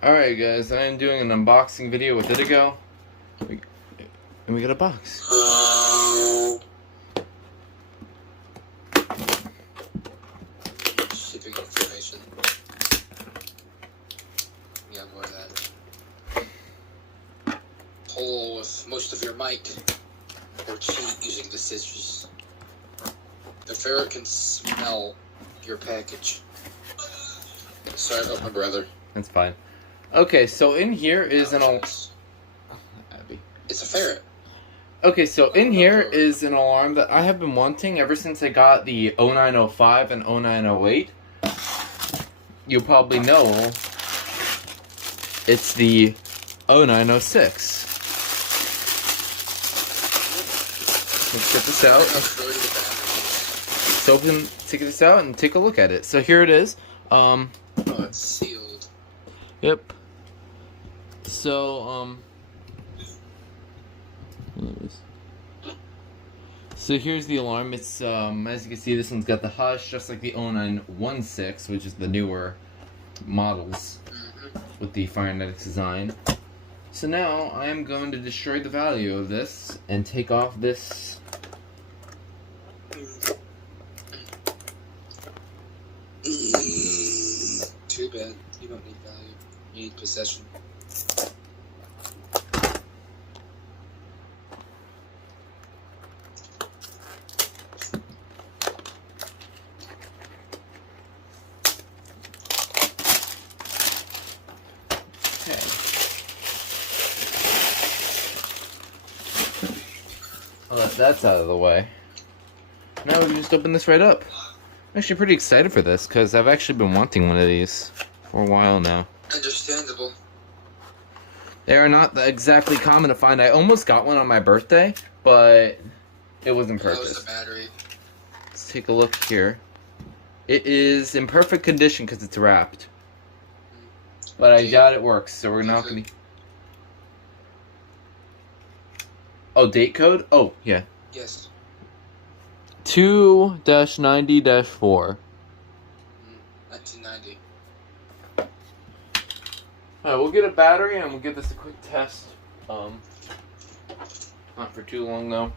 Alright guys, I am doing an unboxing video with itigo. And we got a box. Shipping information. Yeah, more of that. Pull with most of your might, or cheat using the scissors. The ferret can smell your package. Sorry about my brother. That's fine. Okay, so in here is It's a ferret. Okay, so in here is an alarm that I have been wanting ever since I got the 0905 and 0908. You probably know it's the 0906. Let's get this out. Let's take this out and take a look at it. So here it is. Oh, it's sealed. Yep. So, so here's the alarm. It's, as you can see, this one's got the hush, just like the 0916, which is the newer models with the Firenetics design. So now, I am going to destroy the value of this and take off this. Too bad. You don't need value. You need possession. Okay. Well, that's out of the way. Now we can just open this right up. I'm actually pretty excited for this because I've actually been wanting one of these for a while now. Understandable. They are not exactly common to find. I almost got one on my birthday, but it wasn't That was purchased. the battery. Let's take a look here. It is in perfect condition because it's wrapped. But I doubt it works, so we're not going to... Oh, date code? Oh, yeah. Yes. 2-90-4. 1990. Alright, we'll get a battery and we'll give this a quick test. Not for too long though.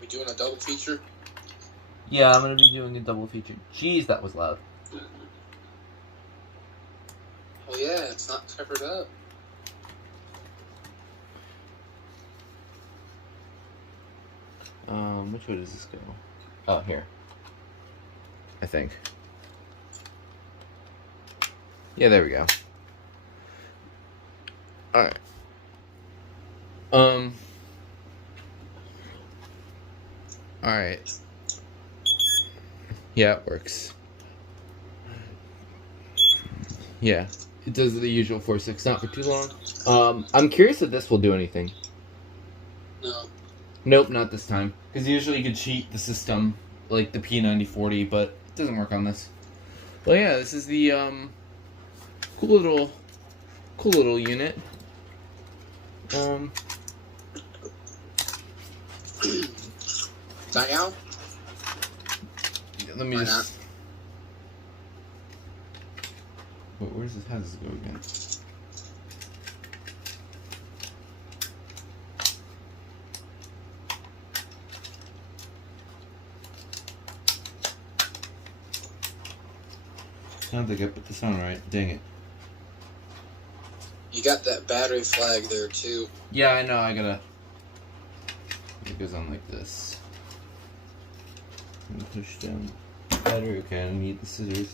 We doing a double feature? Yeah, I'm gonna be doing a double feature. Jeez, that was loud. Oh yeah, it's not covered up. Which way does this go? Oh, here. I think. Yeah, there we go. Alright. Alright. Yeah, it works. Yeah. It does the usual 4-6, not for too long. I'm curious if this will do anything. No. Nope, not this time. Because usually you could cheat the system, like the P9040, but it doesn't work on this. Well, yeah, this is the cool little unit. Not now? Let me Why just. Wait, where's this? How does this go again? I don't think I put this on right. Dang it. You got that battery flag there too. Yeah, I know. I gotta. It goes on like this. I'm gonna push down the battery. Okay, I need the scissors.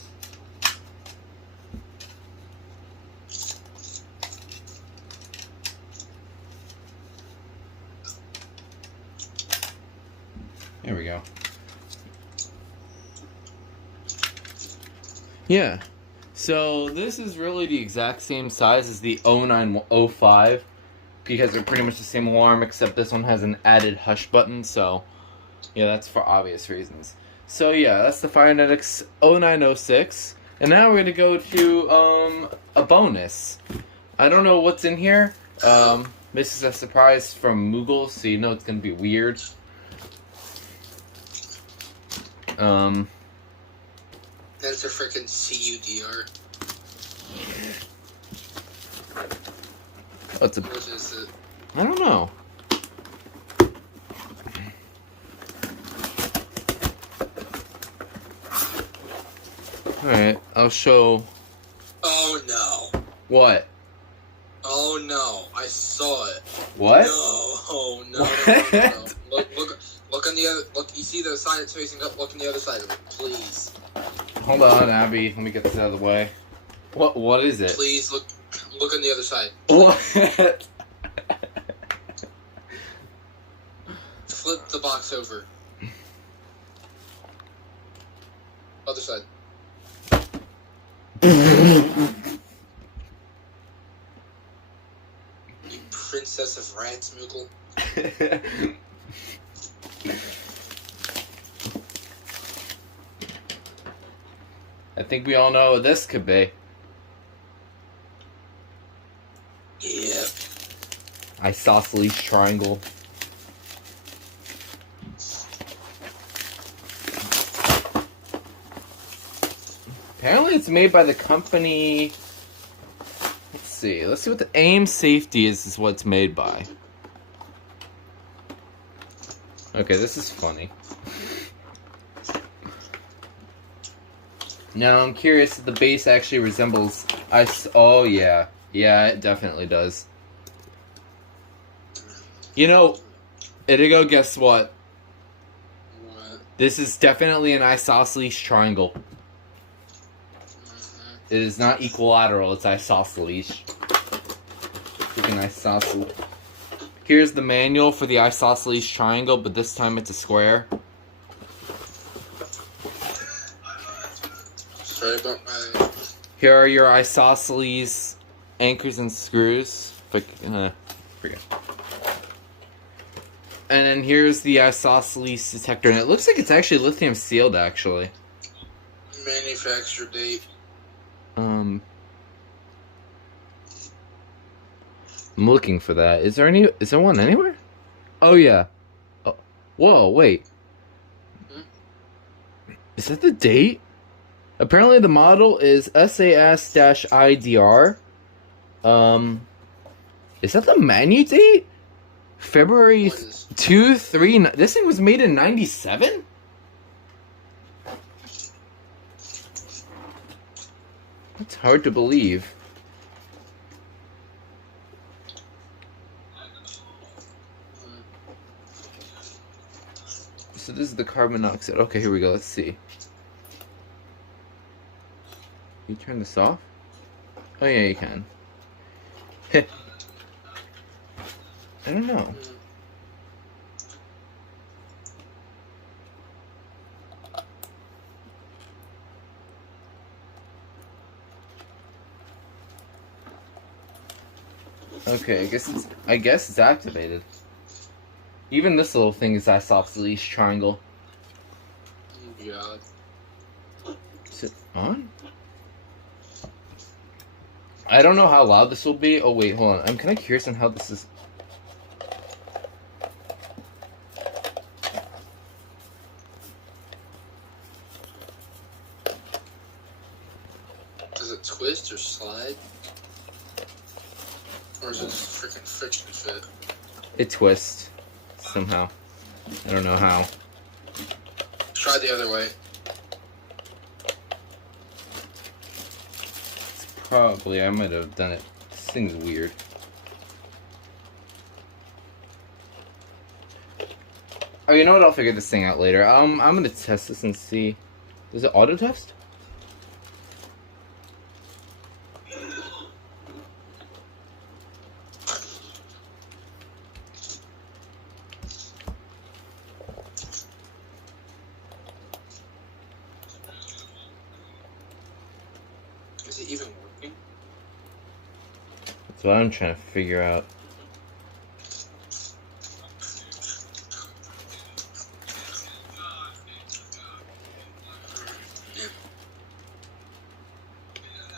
There we go. Yeah. So this is really the exact same size as the 0905 because they're pretty much the same alarm except this one has an added hush button, so yeah, that's for obvious reasons. So yeah, that's the Firenetics 0906. And now we're gonna go to a bonus. I don't know what's in here. This is a surprise from Moogle, so you know it's gonna be weird. stands for frickin' CUDR. What's a... What is it? I don't know. Alright, I'll show... Oh no. What? Oh no, I saw it. What? No, oh no, no. Look on the other, look, you see the side it's facing up, look on the other side of it, please. Hold on, Abby, let me get this out of the way. What is it? Please, look on the other side. What? Flip the box over. Other side. You princess of Ratsmoogle. I think we all know what this could be. Yeah. Isosceles Triangle. Apparently it's made by the company... Let's see what the aim safety is what it's made by. Okay, this is funny. Now I'm curious if the base actually resembles oh yeah. Yeah, it definitely does. You know, Itigo, guess what? What? This is definitely an isosceles triangle. It is not equilateral, it's isosceles. Freaking isosceles. Here's the manual for the isosceles triangle, but this time it's a square. Sorry about my... Here are your isosceles anchors and screws. Forget. And then here's the isosceles detector, and it looks like it's actually lithium sealed, actually. Manufacture date. I'm looking for that. Is there one anywhere? Oh yeah. Oh, whoa, wait. Is that the date? Apparently the model is SAS-IDR. Is that the menu date? February 3. This thing was made in 97? That's hard to believe. So this is the carbon monoxide. Okay, here we go. Let's see. Can you turn this off? Oh yeah, you can. I don't know. Okay, I guess it's activated. Even this little thing is isosceles triangle. God. Is it on? I don't know how loud this will be. Oh wait, hold on. I'm kind of curious on how this is. Does it twist or slide? Or is it just freaking friction fit? It twists somehow. I don't know how. Try the other way. Probably, I might have done it. This thing's weird. Oh, you know what? I'll figure this thing out later. I'm gonna test this and see. Does it auto test? Is it even working? That's what I'm trying to figure out.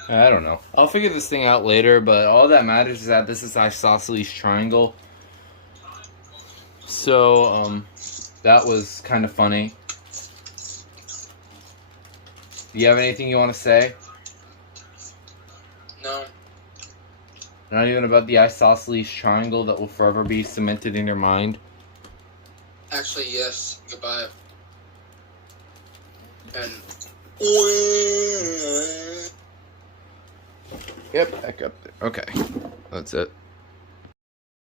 I don't know. I'll figure this thing out later, but all that matters is that this is Isosceles Triangle. So, that was kind of funny. Do you have anything you want to say? No. Not even about the Isoscelies Triangle that will forever be cemented in your mind? Actually, yes. Goodbye. And... Yep, back up there. Okay. That's it.